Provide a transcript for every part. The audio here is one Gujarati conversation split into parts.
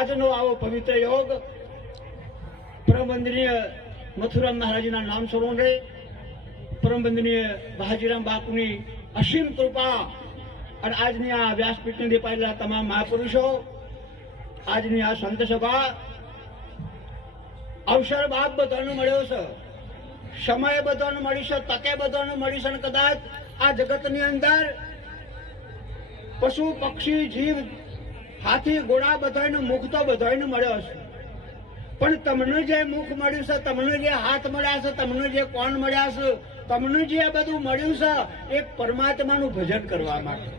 આજનો આવો પવિત્ર યોગ પરમવંદનીય મથુરામ મહારાજના નામ સ્વરૂપે પરમવંદનીય બહાજીરામ બાપુની અસીમ કૃપા અને આજની આ વ્યાસપીઠને દેપાયેલા તમામ મહાપુરુષો, આજની આ સંત સભા, અવસર બાપ બધાનો મળ્યો છે. સમય બધાનો મળી છે, તકે બધાનો મળી છે કદાચ આ જગતની અંદર પશુ, પક્ષી, જીવ હાથી ઘોડા બધાનું મુખ તો બધાને મળ્યો છે પણ તમને જે મુખ મળ્યું છે, તમને જે હાથ મળ્યા છે, તમને જે કોણ મળ્યા છે, તમને જે બધું મળ્યું છે, એ પરમાત્માનું ભજન કરવા માટે.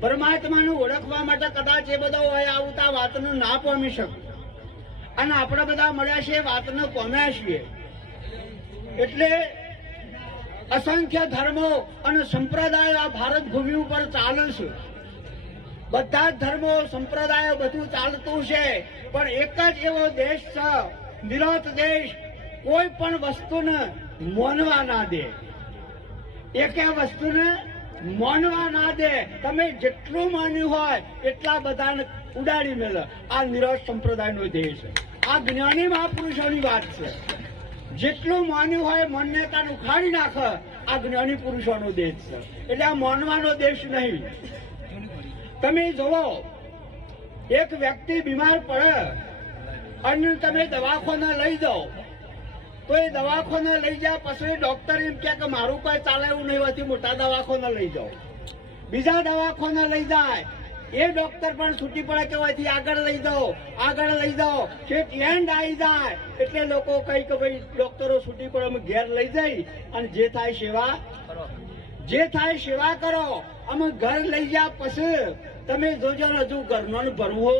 પરમાત્માનું ઓળખવા માટે કદાચ એ બધા હોય આવતા વાતનું ના પામી શકું. અને આપણે બધા મળ્યા છીએ વાતને પામ્યા છીએ. એટલે અસંખ્ય ધર્મો અને સંપ્રદાયો આ ભારત ભૂમિ ઉપર ચાલે છે. બધા ધર્મો, સંપ્રદાયો બધું ચાલતું છે. પણ એક જ એવો દેશ છે નિરોધ દેશ. કોઈ પણ વસ્તુને મોનવા ના દે. એકે વસ્તુને માનવા ના દે. તમે જેટલું માન્યું હોય, એટલા બધાને ઉડાડી મેળો આ નિરત સંપ્રદાયનો દેશ. આ જ્ઞાની મહાપુરુષોની વાત છે. જેટલું માન્યું હોય માન્યતાને ઉખાડી નાખે. આ જ્ઞાની પુરુષોનો દેશ છે. એટલે આ માનવાનો દેશ નહીં. તમે જોવો એક વ્યક્તિ બીમાર પડે અને તમે દવાખાને લઈ જાઓ. તો એ દવાખાને લઈ જાય પછી ડોક્ટર એમ કે મારું કોઈ ચાલે એવું નહીં હોતી મોટા દવાખાને લઈ જાઓ. બીજા દવાખાને લઈ જાય. એ ડોક્ટર પણ છૂટી પડે કે હોયથી આગળ લઈ જાઓ આગળ લઈ જાઓ. છેક એન્ડ આવી જાય. એટલે લોકો કઈ કે ભાઈ ડોક્ટરો છૂટી પડે અમે ઘેર લઈ જઈ અને જે થાય સેવા જે થાય સેવા કરો. અમે ઘર લઈ ગયા પછી તમે જોજો ને હજુ ઘરનો ભરવો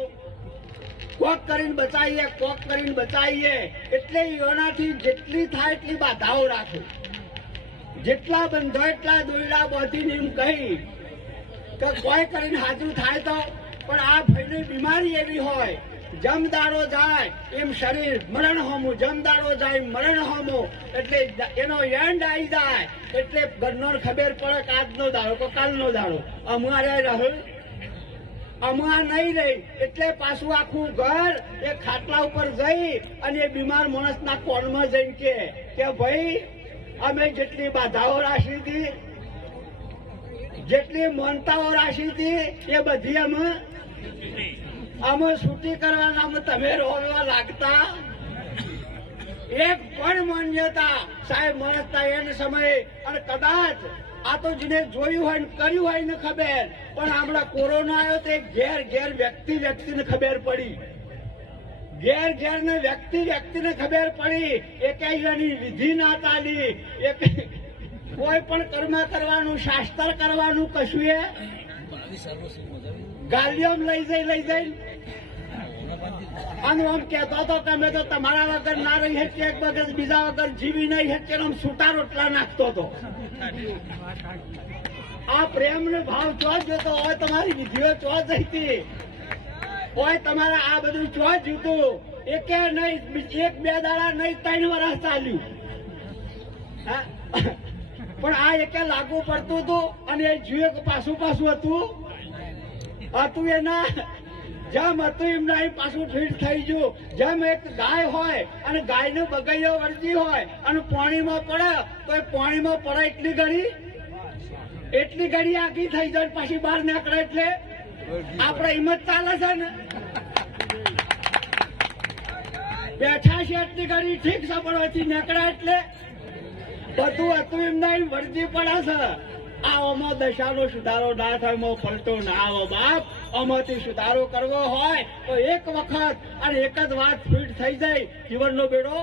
કોક કરીને બચાવીએ, કોક કરીને બચાવીએ, એટલે એનાથી જેટલી થાય એટલી બાધાઓ રાખો. જેટલા બંધો એટલા દોયડા બાંધીને એમ કહી કે કોઈ કરીને હાજર થાય તો, પણ આ ભાઈની બીમારી એવી હોય, જમદારો જાય, એમ શરીર મરણ હોમું, જમદારો જાય, મરણ હોમું, એટલે એનો એન્ડ આવી જાય, એટલે ઘરનો ખબર પડે આજનો દાડો કે કાલનો દાડો. અમારે રહે અમાર નહીં રહી. એટલે પાછું આખું ઘર એ ખાટલા ઉપર જઈ અને એ બીમાર માણસના કોણમાં જઈને કે કે, ભાઈ, અમે જેટલી બાધાઓ રાખી હતી, જેટલી માનતાઓ રાખી હતી, એ બધી અમે અમે છૂટી કરવાના અમે તમે રોવા લાગતા. એક પણ માન્યતા સાહેબ માણસતા એને સમયે. અને કદાચ આ તો જેને જોયું હોય કર્યું હોય ને ખબર, પણ હમણાં કોરોના આવ્યો તો ઘેર ઘેર વ્યક્તિ વ્યક્તિને ખબર પડી. ઘેર ઘેર ને વ્યક્તિ વ્યક્તિને ખબર પડી. એક એની વિધિ ના ચાલી એક કોઈ પણ કર્મ કરવાનું, શાસ્ત્ર કરવાનું કશું એ? ગાલિયમ લઈ જઈ લઈ જઈ અને આમ કહેતો હતો અમે તો તમારા વગર ના રહી શકીએ, એક વખત બીજા વગર જીવી નહીં શકીએ આમ છૂટા રોટલા નાખતો હતો આ પ્રેમ નો ભાવ ચો જોતો હોય? તમારી વિધિઓ ચો જઈતી? હોય તમારા આ બધું ચો જીતું એકે નહીં એક બે દાડા નહીં, ત્રણ વર્ષ ચાલ્યું. પણ આ એકે લાગુ પડતું હતું અને એ જીવે પાછું પાછું હતું? હતું એના જેમ હતું એમ નહીં પાછું ફીટ થઈ ગયું. જેમ એક ગાય હોય અને ગાયને બગૈયો વળતી હોય અને પાણીમાં પડે, તો એ પાણીમાં પડે એટલી ઘડી? એટલી ઘડી આગી થઈ જાય પાછી બહાર નીકળે એટલે? આપણે હિંમત ચાલે છે ને? બેઠા છે એટલી ઘડી, ઠીક છે, પણ પછી નીકળે એટલે? બધું હતું એમ નહીં વળતી પડે છે. આવામાં દશાનો સુધારો ના થાય મો પલટો ના આવો બાપ. આમાંથી સુધારો કરવો હોય તો એક વખત અને એક જ વાત ફિટ થઈ જાય. જીવનનો બેડો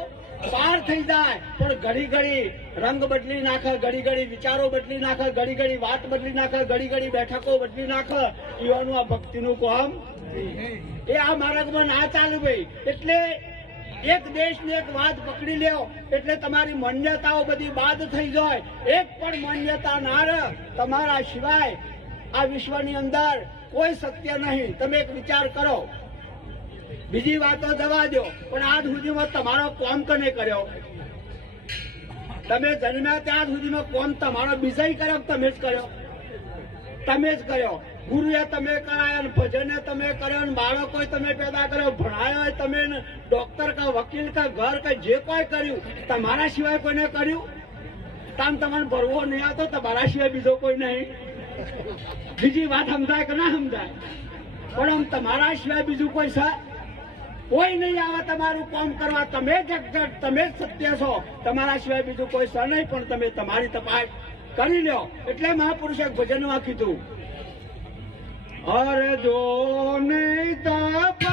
પાર થઈ જાય. પણ ઘડી ઘડી રંગ બદલી નાખે, ઘડી ઘડી વિચારો બદલી નાખે, ઘડી ઘડી વાત બદલી નાખે, ઘડી ઘડી બેઠકો બદલી નાખે. યુવાનું આ ભક્તિનું કામ એ આ માર્ગમાં ના ચાલુ ભાઈ. એટલે એક દેશ ને એક વાત પકડી લ્યો. એટલે તમારી માન્યતાઓ બધી બાદ થઈ જાય. એક પણ માન્યતા ના રહે. તમારા સિવાય આ વિશ્વની અંદર કોઈ સત્ય નહીં. તમે એક વિચાર કરો. બીજી વાતો જવા દો, પણ આજ સુધીમાં તમારો કોમ કને કર્યો? તમે જન્મ્યા ત્યાં સુધીમાં કોમ તમારો બીજા કર્યો તમે જ કર્યો? તમે જ કર્યો. ગુરુએ તમે કરાયો ને ભજને તમે કર્યો ને બાળકો તમે પેદા કર્યો. ભણાયો તમે ડોક્ટર કા વકીલ કા ઘર કે જે કોઈ કર્યું, તમારા સિવાય કોઈને કર્યું? તામ તમને ભરવો નહીં આવતો, તમારા સિવાય બીજો કોઈ નહીં. બીજી વાત સમજાય કે ના સમજાય? પણ આમ તમારા સિવાય બીજું કોઈ કોઈ નહીં આવે તમારું કામ કરવા. તમે જ તમે જ સત્ય છો. તમારા સિવાય બીજું કોઈ છે નહીં, પણ તમે તમારી તપાસ કરી લ્યો. એટલે મહાપુરુષે ભજનમાં કીધું અરે જો નહીં તપાસ